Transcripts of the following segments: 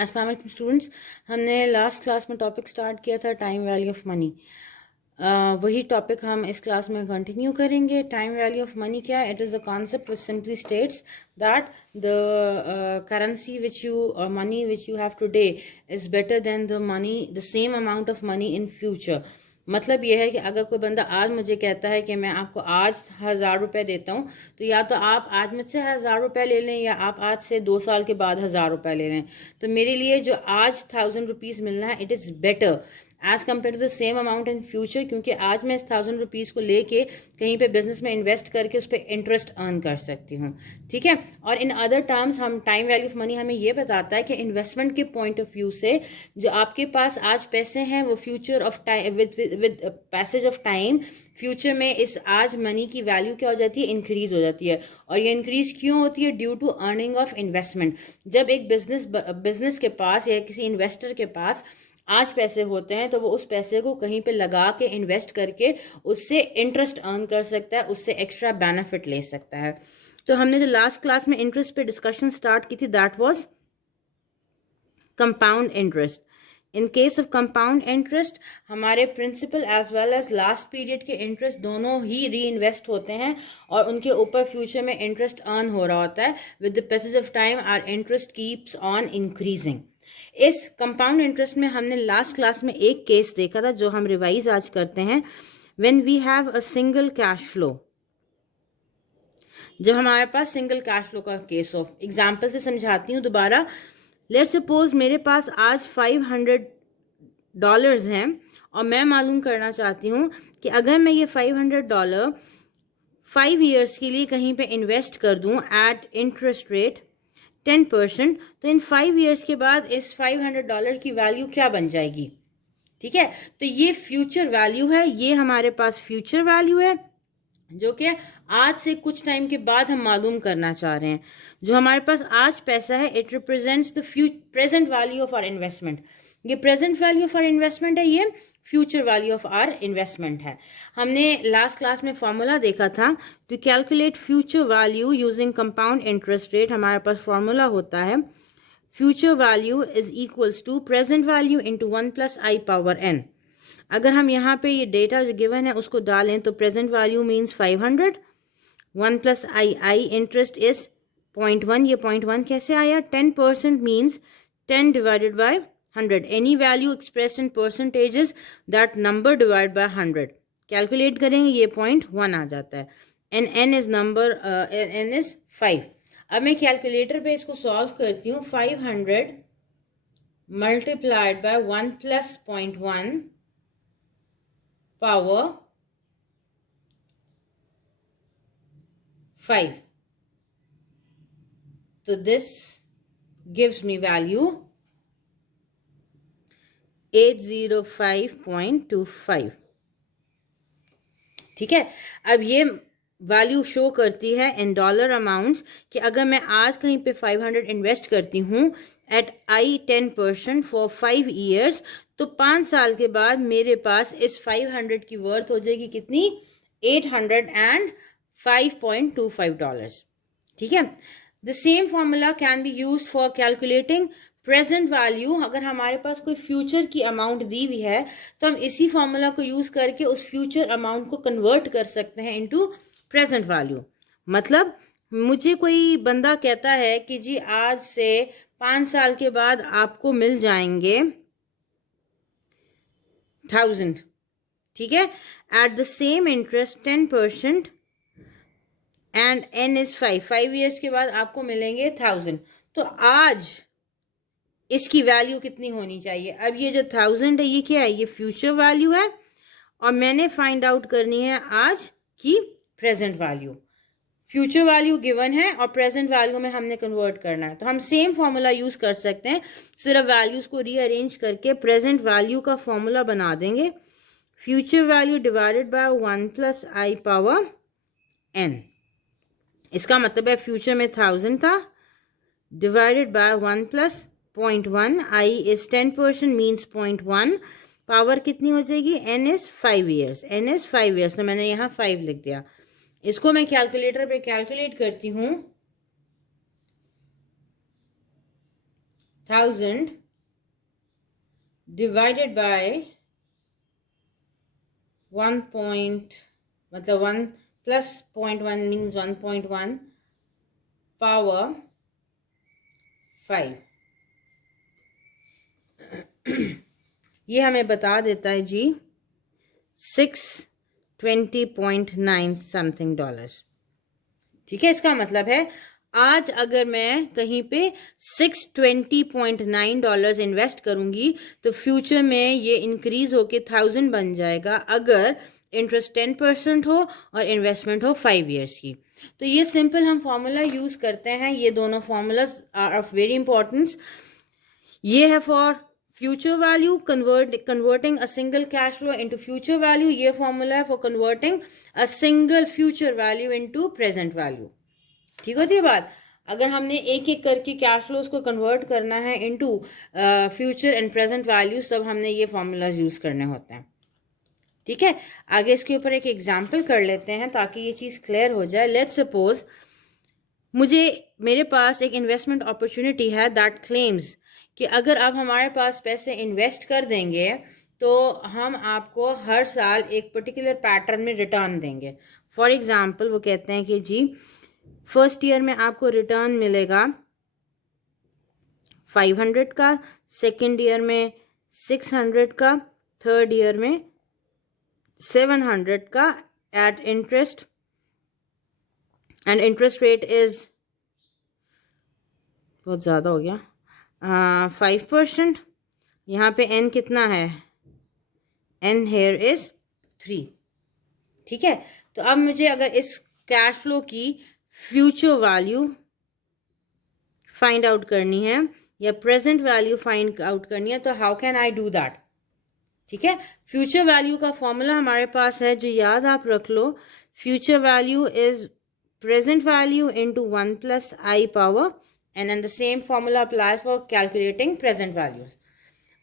अस्सलाम वालेकुम स्टूडेंट्स। हमने लास्ट क्लास में टॉपिक स्टार्ट किया था टाइम वैल्यू ऑफ मनी। वही टॉपिक हम इस क्लास में कंटिन्यू करेंगे। टाइम वैल्यू ऑफ मनी क्या है? It is a concept which simply states that the currency which you money which you have today is better than the money the same amount of money in future. मतलब यह है कि अगर कोई बंदा आज मुझे कहता है कि मैं आपको आज 1,000 रुपये देता हूँ, तो या तो आप आज मुझसे 1,000 रुपये ले लें या आप आज से 2 साल के बाद 1,000 रुपये ले लें। तो मेरे लिए जो आज 1,000 रुपीज़ मिलना है, it is better as compare to the same amount in future, क्योंकि आज मैं इस 1,000 रुपीज़ को लेके कहीं पे बिजनेस में इन्वेस्ट करके उस पर इंटरेस्ट अर्न कर सकती हूँ। ठीक है। और इन अदर टर्म्स हम टाइम वैल्यू ऑफ मनी हमें ये बताता है कि इन्वेस्टमेंट के पॉइंट ऑफ व्यू से जो आपके पास आज पैसे हैं वो future of time with passage of time future में इस आज मनी की वैल्यू क्या हो जाती है? इंक्रीज हो जाती है। और ये इंक्रीज क्यों होती है? Due to earning of investment. जब एक बिजनेस के पास या किसी इन्वेस्टर के पास आज पैसे होते हैं तो वो उस पैसे को कहीं पे लगा के इन्वेस्ट करके उससे इंटरेस्ट अर्न कर सकता है, उससे एक्स्ट्रा बेनिफिट ले सकता है। तो हमने जो लास्ट क्लास में इंटरेस्ट पे डिस्कशन स्टार्ट की थी, that was compound interest. In case of compound interest हमारे principal as well as last period के इंटरेस्ट दोनों ही री इन्वेस्ट होते हैं और उनके ऊपर फ्यूचर में इंटरेस्ट अर्न हो रहा होता है। With the passage of time our interest keeps on increasing. इस कंपाउंड इंटरेस्ट में हमने लास्ट क्लास में एक केस देखा था जो हम रिवाइज आज करते हैं। When we have a single cash flow, जब हमारे पास सिंगल कैश फ्लो का केस हो, एग्जाम्पल से समझाती हूँ दोबारा। लेट्स सपोज मेरे पास आज $500 हैं और मैं मालूम करना चाहती हूँ कि अगर मैं ये $500 5 ईयर्स के लिए कहीं पे इन्वेस्ट कर दूँ एट इंटरेस्ट रेट 10%, तो इन 5 ईयर्स के बाद इस $500 की वैल्यू क्या बन जाएगी? ठीक है। तो ये फ्यूचर वैल्यू है, ये हमारे पास फ्यूचर वैल्यू है जो कि आज से कुछ टाइम के बाद हम मालूम करना चाह रहे हैं। जो हमारे पास आज पैसा है, it represents the present value of our investment. ये present value of our investment है, ये future value of our investment है। हमने लास्ट क्लास में फॉर्मूला देखा था to calculate future value using compound interest rate. हमारे पास फॉर्मूला होता है future value is equals to present value into 1 + i⁻n। अगर हम यहाँ पे ये डेटा जो गिवन है उसको डालें तो present value means 500, 1 + i interest is 0.1। ये 0.1 कैसे आया? 10% means 10 divided by 100। Any value express in percentages that number divide by 100। Calculate करेंगे ये 0.1 आ जाता है। And n is number, n is 5। अब मैं कैलकुलेटर पे इसको सॉल्व करती हूँ। 500 multiplied by 1 + 0.1 power 5. So this gives me value 805.25। ठीक है। अब ये वैल्यू शो करती है इन डॉलर अमाउंट्स कि अगर मैं आज कहीं पे 500 इन्वेस्ट करती हूँ एट 10% फॉर 5 ईयर्स, तो 5 साल के बाद मेरे पास इस 500 की वर्थ हो जाएगी कितनी? $805.25। ठीक है। The same formula can be use for calculating present value. अगर हमारे पास कोई फ्यूचर की अमाउंट दी हुई है तो हम इसी फॉर्मूला को यूज करके उस फ्यूचर अमाउंट को कन्वर्ट कर सकते हैं इनटू प्रेजेंट वैल्यू। मतलब मुझे कोई बंदा कहता है कि जी आज से 5 साल के बाद आपको मिल जाएंगे 1000। ठीक है। At the same interest 10% and n is 5 years के बाद आपको मिलेंगे 1000। तो आज इसकी वैल्यू कितनी होनी चाहिए? अब ये जो 1000 है ये क्या है? ये फ्यूचर वैल्यू है और मैंने फाइंड आउट करनी है आज की present value. Future value given है और प्रेजेंट वैल्यू में हमने कन्वर्ट करना है। तो हम सेम फॉर्मूला यूज कर सकते हैं, सिर्फ वैल्यूज को रीअरेंज करके प्रेजेंट वैल्यू का फॉर्मूला बना देंगे। Future value divided by 1 + i⁻n। इसका मतलब है फ्यूचर में 1000 था divided by 1 + 0.1। i is 10% means 0.1। Power कितनी हो जाएगी? n is 5 years. n is 5 years, तो मैंने यहाँ 5 लिख दिया। इसको मैं कैलकुलेटर पे कैलकुलेट करती हूँ। 1000 divided by 1 point, मतलब 1 plus 0.1 means 1.1 power 5। ये हमें बता देता है जी 620.9 समथिंग डॉलर्स। ठीक है, इसका मतलब है आज अगर मैं कहीं पे 620.9 डॉलर्स इन्वेस्ट करूंगी तो फ्यूचर में ये इंक्रीज होके 1000 बन जाएगा अगर इंटरेस्ट 10% हो और इन्वेस्टमेंट हो 5 इयर्स की। तो ये सिंपल हम फॉर्मूला यूज करते हैं। ये दोनों formulas are of very importance. ये है for future value, converting a single cash flow into future value. ये फॉर्मूला है for converting a single future value into present value. ठीक होती है बात। अगर हमने एक एक करके कैश फ्लोज को कन्वर्ट करना है into future and present values, तब हमने ये फॉर्मूलाज यूज करने होते हैं। ठीक है, आगे इसके ऊपर एक एग्जांपल कर लेते हैं ताकि ये चीज क्लियर हो जाए। लेट्स सपोज मेरे पास एक इन्वेस्टमेंट अपॉर्चुनिटी है दैट क्लेम्स कि अगर आप हमारे पास पैसे इन्वेस्ट कर देंगे तो हम आपको हर साल एक पर्टिकुलर पैटर्न में रिटर्न देंगे। फॉर एग्जाम्पल वो कहते हैं कि जी फर्स्ट ईयर में आपको रिटर्न मिलेगा 500 का, सेकेंड ईयर में 600 का, थर्ड ईयर में 700 का at interest, and interest rate is बहुत ज़्यादा हो गया 5%। यहाँ पे n कितना है, n हेयर इज 3। ठीक है, तो अब मुझे अगर इस कैश फ्लो की फ्यूचर वैल्यू फाइंड आउट करनी है या प्रेजेंट वैल्यू फाइंड आउट करनी है तो how can I do that. ठीक है, फ्यूचर वैल्यू का फॉर्मूला हमारे पास है जो याद आप रख लो। Future value is present value into 1 plus I power, and then the same formula apply for calculating present values.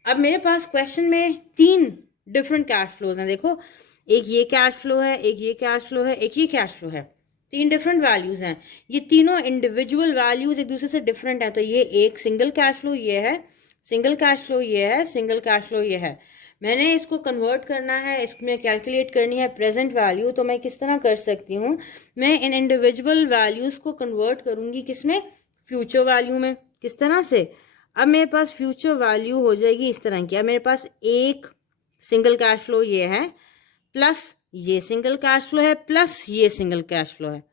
अब मेरे पास क्वेश्चन में 3 डिफरेंट कैश फ्लोज हैं। देखो, एक ये कैश फ्लो है, एक ये कैश फ्लो है, एक ये कैश फ्लो है। 3 डिफरेंट वैल्यूज हैं। ये तीनों इंडिविजुअल वैल्यूज एक दूसरे से डिफरेंट है। तो ये एक सिंगल कैश फ्लो ये है, सिंगल कैश फ्लो ये है, सिंगल कैश फ्लो ये है। मैंने इसको कन्वर्ट करना है, इसमें कैलकुलेट करनी है प्रेजेंट वैल्यू। तो मैं किस तरह कर सकती हूँ, मैं इन इंडिविजुअल वैल्यूज को कन्वर्ट करूंगी किसमें, फ्यूचर वैल्यू में। किस तरह से, अब मेरे पास फ्यूचर वैल्यू हो जाएगी इस तरह की। अब मेरे पास एक सिंगल कैश फ्लो ये है, प्लस ये सिंगल कैश फ्लो है, प्लस ये सिंगल कैश फ्लो है।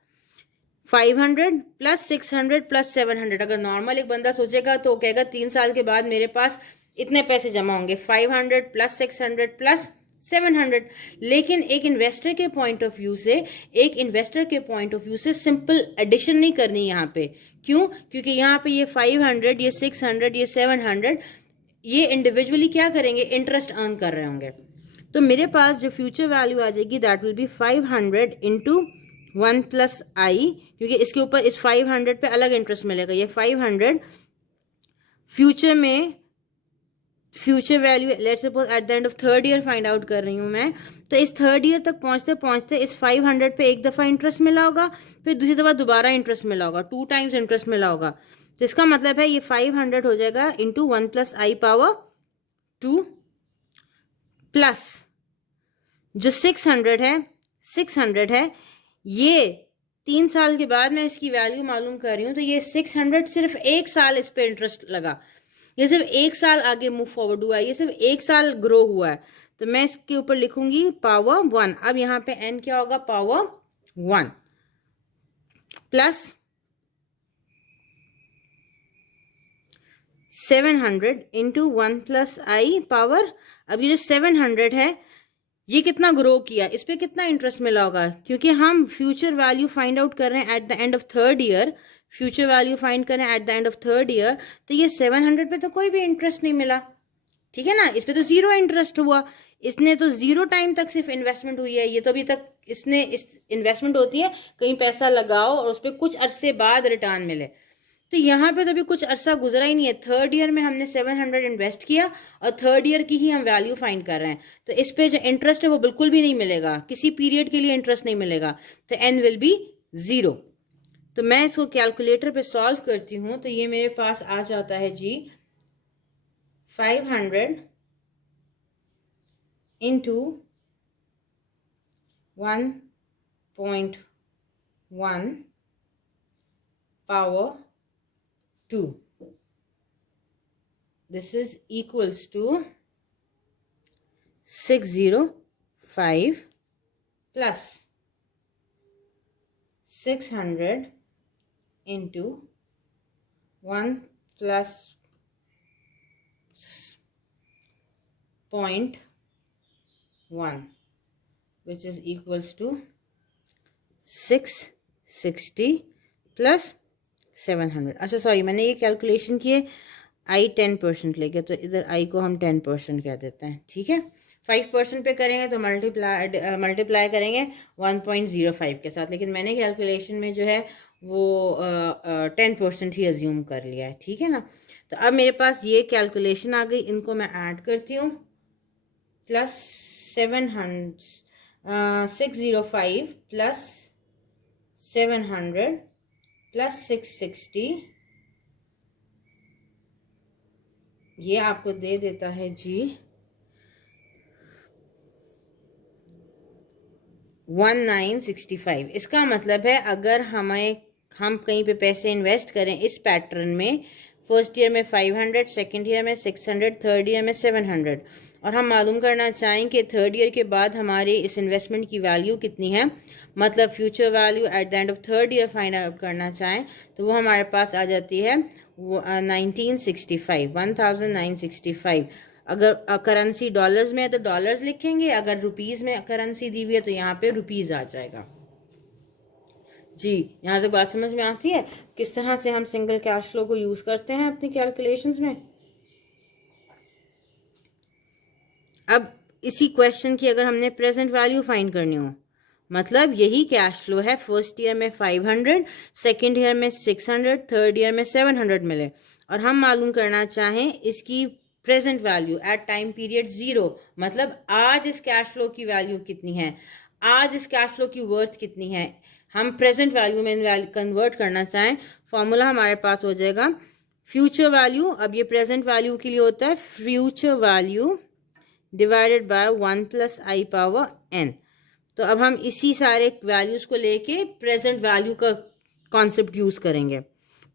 500 प्लस 600 प्लस 700। अगर नॉर्मल एक बंदा सोचेगा तो कहेगा 3 साल के बाद मेरे पास इतने पैसे जमा होंगे, 500 प्लस 600 प्लस 700। लेकिन एक इन्वेस्टर के पॉइंट ऑफ व्यू से, एक इन्वेस्टर के पॉइंट ऑफ व्यू से सिंपल एडिशन नहीं करनी यहाँ पे। क्यों? क्योंकि यहाँ पे ये 500, ये 600, ये 700 ये इंडिविजुअली क्या करेंगे, इंटरेस्ट अर्न कर रहे होंगे। तो मेरे पास जो फ्यूचर वैल्यू आ जाएगी that will be 500 into 1 plus I, क्योंकि इसके ऊपर इस 500 पे अलग इंटरेस्ट मिलेगा। ये 500 फ्यूचर में future value let's suppose eight the end of third year find out कर रही हूँ मैं। तो इस थर्ड ईयर तक पहुंचते पहुंचते इस 500 पे एक दफ़ा इंटरेस्ट मिला होगा, फिर दूसरी दफ़ा दोबारा इंटरेस्ट मिला होगा, 2 टाइम्स इंटरेस्ट मिला होगा। तो इसका मतलब है ये 500 हो जाएगा into 1 plus I power 2 plus जो 600 है ये 3 साल के बाद मैं इसकी वैल्यू मालूम कर रही हूँ। तो ये 600 सिर्फ 1 साल इस पे इंटरेस्ट लगा, ये सिर्फ 1 साल आगे मूव फॉरवर्ड हुआ है, ये सिर्फ 1 साल ग्रो हुआ है। तो मैं इसके ऊपर लिखूंगी पावर 1। अब यहाँ पे n क्या होगा, power 1 plus 700 into 1 plus I power. अब ये जो 700 है ये कितना ग्रो किया, इस पे कितना इंटरेस्ट मिला होगा, क्योंकि हम फ्यूचर वैल्यू फाइंड आउट कर रहे हैं at the end of third year. Future value find करें at the end of third year, तो ये 700 पे तो कोई भी इंटरेस्ट नहीं मिला। ठीक है ना, इस पे तो 0 इंटरेस्ट हुआ। इसने तो 0 टाइम तक सिर्फ इन्वेस्टमेंट हुई है। ये तो अभी तक इसने इस इन्वेस्टमेंट होती है कहीं पैसा लगाओ और उस पर कुछ अरसे बाद रिटर्न मिले। तो यहाँ पे तो अभी कुछ अरसा गुजरा ही नहीं है। थर्ड ईयर में हमने 700 इन्वेस्ट किया और थर्ड ईयर की ही हम वैल्यू फाइंड कर रहे हैं। तो इस पे जो इंटरेस्ट है वो बिल्कुल भी नहीं मिलेगा, किसी पीरियड के लिए इंटरेस्ट नहीं मिलेगा। तो n विल बी 0। तो मैं इसको कैलकुलेटर पे सॉल्व करती हूँ तो ये मेरे पास आ जाता है जी 500 into 1.1 power 2. This is equals to 605 plus 600 into 1 plus 0.1, which is equals to 660 plus 700. अच्छा सॉरी, मैंने ये कैलकुलेशन किए आई 10% लेके, तो इधर आई को हम 10% कह देते हैं, ठीक है। 5% पे करेंगे तो मल्टीप्लाई करेंगे 1.05 के साथ, लेकिन मैंने कैलकुलेशन में जो है वो 10% ही अज्यूम कर लिया है, ठीक है ना। तो अब मेरे पास ये कैलकुलेशन आ गई, इनको मैं ऐड करती हूँ। प्लस 605 प्लस 700 प्लस 660, ये आपको दे देता है जी 1965। इसका मतलब है अगर हम कहीं पे पैसे इन्वेस्ट करें इस पैटर्न में, फर्स्ट ईयर में 500, सेकंड ईयर में 600, थर्ड ईयर में 700, और हम मालूम करना चाहें कि थर्ड ईयर के बाद हमारी इस इन्वेस्टमेंट की वैल्यू कितनी है, मतलब future value eight the end of third year find out करना चाहें, तो वो हमारे पास आ जाती है 1965। अगर करेंसी डॉलर्स में है तो डॉलर्स लिखेंगे, अगर रुपीज़ में करेंसी दी हुई है तो यहाँ पे रुपीज़ आ जाएगा जी। यहाँ तक बात समझ में आती है किस तरह से हम सिंगल कैश फ्लो को यूज़ करते हैं अपनी कैलकुलेशंस में। अब इसी क्वेश्चन की अगर हमने प्रेजेंट वैल्यू फाइंड करनी हो, मतलब यही कैश फ्लो है, फर्स्ट ईयर में 500, सेकेंड ईयर में 600, थर्ड ईयर में 700 मिले, और हम मालूम करना चाहें इसकी present value at time period 0, मतलब आज इस कैश फ्लो की वैल्यू कितनी है, आज इस कैश फ्लो की वर्थ कितनी है, हम प्रेजेंट वैल्यू में कन्वर्ट करना चाहें, फॉर्मूला हमारे पास हो जाएगा फ्यूचर वैल्यू। अब ये प्रेजेंट वैल्यू के लिए होता है future value divided by 1 plus I power n। तो अब हम इसी सारे वैल्यूज को लेके प्रेजेंट वैल्यू का कॉन्सेप्ट यूज करेंगे।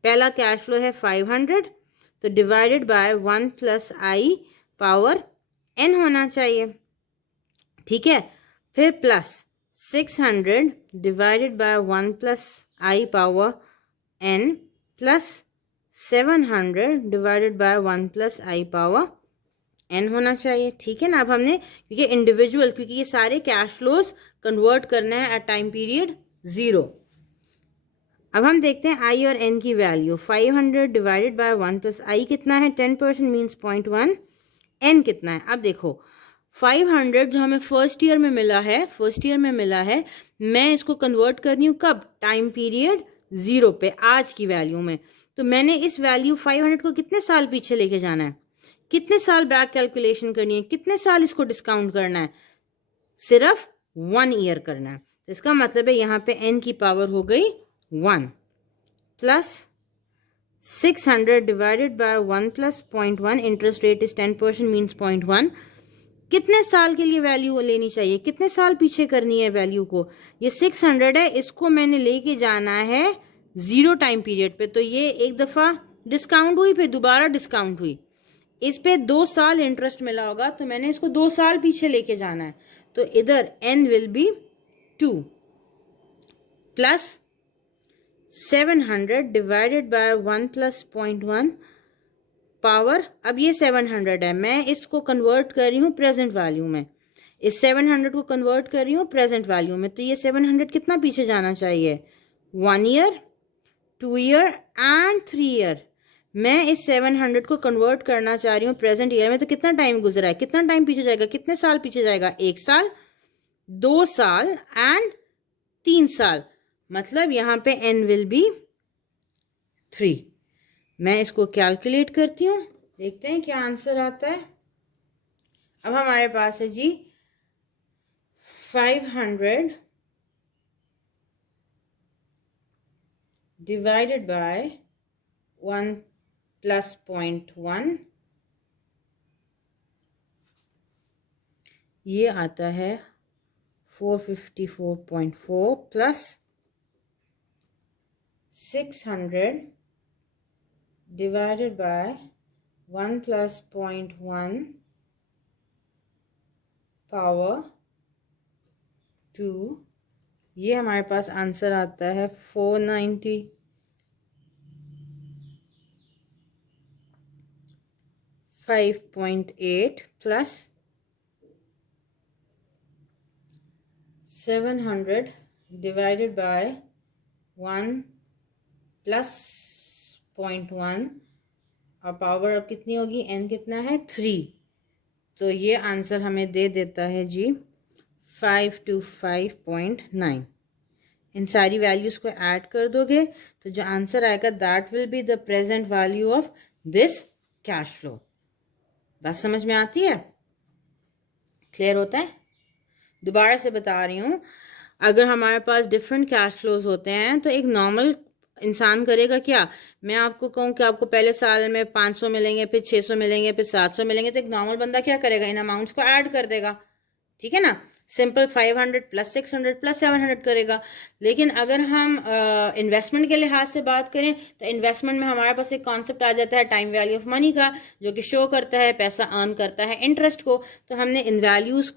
पहला कैश फ्लो है 500, तो divided by 1 plus I power n होना चाहिए, ठीक है। फिर plus 600 divided by 1 plus I power n plus 700 divided by 1 plus I power n होना चाहिए, ठीक है ना। अब हमने क्योंकि इंडिविजुअल, क्योंकि ये सारे कैश फ्लोज कन्वर्ट करना है एट टाइम पीरियड 0। अब हम देखते हैं आई और n की वैल्यू। 500 डिवाइडेड बाय 1 प्लस आई कितना है, 10% मीन्स 0.1, n कितना है। अब देखो 500 जो हमें फर्स्ट ईयर में मिला है, मैं इसको कन्वर्ट कर रही हूँ कब, टाइम पीरियड 0 पे, आज की वैल्यू में। तो मैंने इस वैल्यू 500 को कितने साल पीछे लेके जाना है, कितने साल बैक कैलकुलेशन करनी है, कितने साल इसको डिस्काउंट करना है, सिर्फ 1 ईयर करना है। तो इसका मतलब है यहाँ पे n की पावर हो गई 1 plus 600 divided by 1 plus 0.1, interest rate is 10% means 0.1। कितने साल के लिए वैल्यू लेनी चाहिए, कितने साल पीछे करनी है वैल्यू को, ये 600 है, इसको मैंने लेके जाना है 0 टाइम पीरियड पे, तो ये एक दफ़ा डिस्काउंट हुई, फिर दोबारा डिस्काउंट हुई, इस पे 2 साल इंटरेस्ट मिला होगा, तो मैंने इसको 2 साल पीछे लेके जाना है, तो इधर n will be 2 plus 700 divided by 1 plus 0.1 power, अब ये 700 है, मैं इसको कन्वर्ट कर रही हूँ प्रेजेंट वैल्यू में, इस 700 को कन्वर्ट कर रही हूँ प्रेजेंट वैल्यू में, तो ये 700 कितना पीछे जाना चाहिए, 1 ईयर, 2 ईयर एंड 3 ईयर। मैं इस 700 को कन्वर्ट करना चाह रही हूँ प्रेजेंट ईयर में, तो कितना टाइम गुजरा है, कितना टाइम पीछे जाएगा, कितने साल पीछे जाएगा, 1 साल, 2 साल एंड 3 साल, मतलब यहाँ पे n विल बी 3। मैं इसको कैलकुलेट करती हूँ, देखते हैं क्या आंसर आता है। अब हमारे पास है जी 500 डिवाइडेड बाय 1 प्लस 0.1 ये आता है 454.4 plus 600 divided by 1 plus 0.1 power 2, ये हमारे पास आंसर आता है 490। 5.8 प्लस 700 डिवाइडेड बाय 1 प्लस 0.1 और पावर अब कितनी होगी, n कितना है 3, तो ये आंसर हमें दे देता है जी 525.9। इन सारी वैल्यूज को ऐड कर दोगे तो जो आंसर आएगा that will be the present value of this cash flow. बात समझ में आती है, क्लियर होता है? दोबारा से बता रही हूँ, अगर हमारे पास डिफरेंट कैश फ्लोज होते हैं तो एक नॉर्मल इंसान करेगा क्या, मैं आपको कहूँ कि आपको पहले साल में 500 मिलेंगे, फिर 600 मिलेंगे, फिर 700 मिलेंगे, तो एक नॉर्मल बंदा क्या करेगा, इन अमाउंट्स को ऐड कर देगा, ठीक है ना। सिंपल 500 प्लस 600 प्लस 700 करेगा। लेकिन अगर हम इन्वेस्टमेंट के लिहाज से बात करें तो इन्वेस्टमेंट में हमारे पास एक कॉन्सेप्ट आ जाता है टाइम वैल्यू ऑफ मनी का, जो कि शो करता है पैसा अर्न करता है इंटरेस्ट को। तो हमने इन वैल्यूज़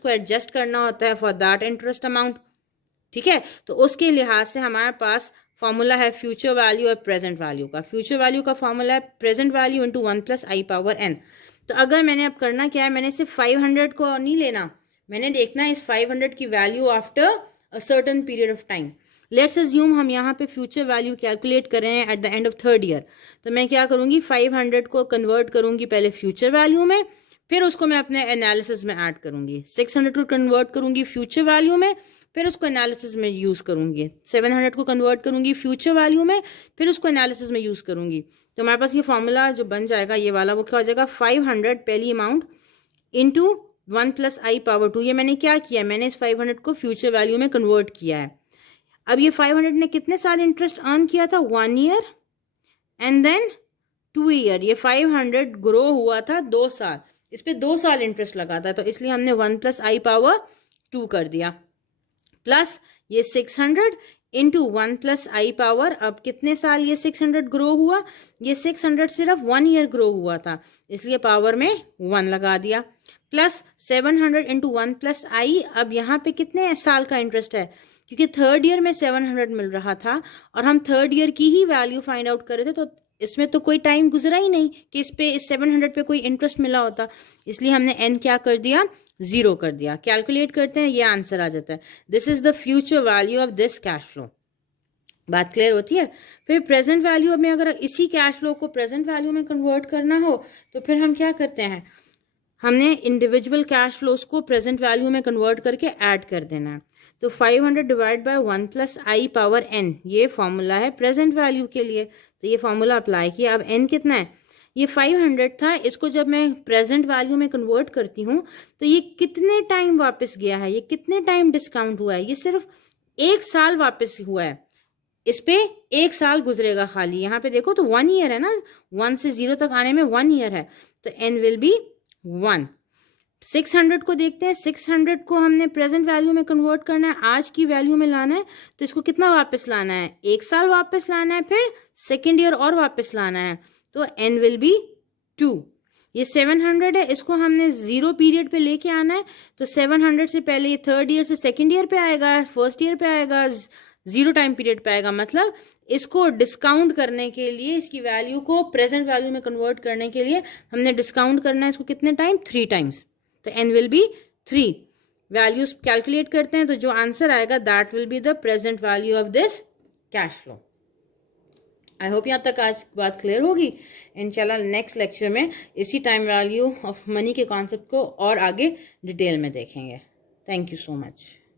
को एडजस्ट करना होता है फॉर दैट इंटरेस्ट अमाउंट, ठीक है। तो उसके लिहाज से हमारे पास फॉर्मूला है फ्यूचर वैल्यू और प्रेजेंट वैल्यू का। फ्यूचर वैल्यू का फॉर्मूला है present value into 1 plus I power n। तो अगर मैंने अब करना क्या है, मैंने सिर्फ 500 को नहीं लेना, मैंने देखना है इस 500 की value after a certain period of time. Let's assume हम यहाँ पे फ्यूचर वैल्यू कैलकुलेट कर रहे हैं at the end of 3rd year. तो मैं क्या करूँगी, 500 को कन्वर्ट करूँगी पहले फ्यूचर वैल्यू में, फिर उसको मैं अपने एनालिसिस में ऐड करूँगी। 600 को कन्वर्ट करूँगी फ्यूचर वैल्यू में, फिर उसको एनालिसिस में यूज़ करूँगी। 700 को कन्वर्ट करूँगी फ्यूचर वैल्यू में, फिर उसको एनालिसिस में यूज़ करूँगी। तो हमारे पास ये फॉर्मूला जो बन जाएगा ये वाला, वो क्या हो जाएगा 500 पहली amount into 1 plus I power 2। ये मैंने क्या किया, मैंने इस 500 को फ्यूचर वैल्यू में कन्वर्ट किया है। अब ये 500 ने कितने साल इंटरेस्ट अर्न किया था, 1 ईयर एंड देन 2 ईयर। ये 500 ग्रो हुआ था 2 साल, इस पे 2 साल इंटरेस्ट लगा था, तो इसलिए हमने 1 प्लस आई पावर 2 कर दिया, प्लस ये 600 इंटू 1 प्लस आई पावर, अब कितने साल ये 600 ग्रो हुआ, ये 600 सिर्फ 1 ईयर ग्रो हुआ था, इसलिए पावर में 1 लगा दिया, प्लस 700 इंटू 1 प्लस आई। अब यहाँ पे कितने साल का इंटरेस्ट है, क्योंकि 3rd ईयर में 700 मिल रहा था और हम 3rd ईयर की ही वैल्यू फाइंड आउट कर रहे थे, तो इसमें तो कोई टाइम गुजरा ही नहीं कि इस 700 पे कोई इंटरेस्ट मिला होता, इसलिए हमने n क्या कर दिया, 0 कर दिया। कैलकुलेट करते हैं, ये आंसर आ जाता है। This is the future value of this cash flow. बात क्लियर होती है? फिर प्रेजेंट वैल्यू में अगर इसी कैश फ्लो को प्रेजेंट वैल्यू में कन्वर्ट करना हो तो फिर हम क्या करते हैं, हमने इंडिविजुअल कैश फ्लोज को प्रेजेंट वैल्यू में कन्वर्ट करके ऐड कर देना है। तो 500 divide by 1 plus I power n, ये फॉर्मूला है प्रेजेंट वैल्यू के लिए, तो ये फॉर्मूला अप्लाई किया। अब n कितना है, ये 500 था, इसको जब मैं प्रेजेंट वैल्यू में कन्वर्ट करती हूँ तो ये कितने टाइम वापस गया है, ये कितने टाइम डिस्काउंट हुआ है, ये सिर्फ 1 साल वापस हुआ है, इस पे 1 साल गुजरेगा खाली। यहाँ पे देखो तो 1 ईयर है ना, 1 से 0 तक आने में 1 ईयर है, तो n विल बी 1। 600 को देखते हैं, 600 को हमने प्रेजेंट वैल्यू में कन्वर्ट करना है, आज की वैल्यू में लाना है, तो इसको कितना वापस लाना है, 1 साल वापस लाना है, फिर 2nd ईयर और वापस लाना है, तो n विल बी 2। ये 700 है, इसको हमने 0 पीरियड पे लेके आना है, तो 700 से पहले ये 3rd ईयर से 2nd ईयर पे आएगा, 1st ईयर पे आएगा, 0 टाइम पीरियड पे आएगा। मतलब इसको डिस्काउंट करने के लिए, इसकी वैल्यू को प्रेजेंट वैल्यू में कन्वर्ट करने के लिए हमने डिस्काउंट करना है इसको कितने टाइम, 3 टाइम्स, तो n will be 3। Values calculate करते हैं, तो जो आंसर आएगा that will be the present value of this cash flow. I hope यहाँ तक आज बात क्लियर होगी। इंशाल्लाह नेक्स्ट लेक्चर में इसी टाइम वैल्यू ऑफ मनी के कॉन्सेप्ट को और आगे डिटेल में देखेंगे। Thank you so much.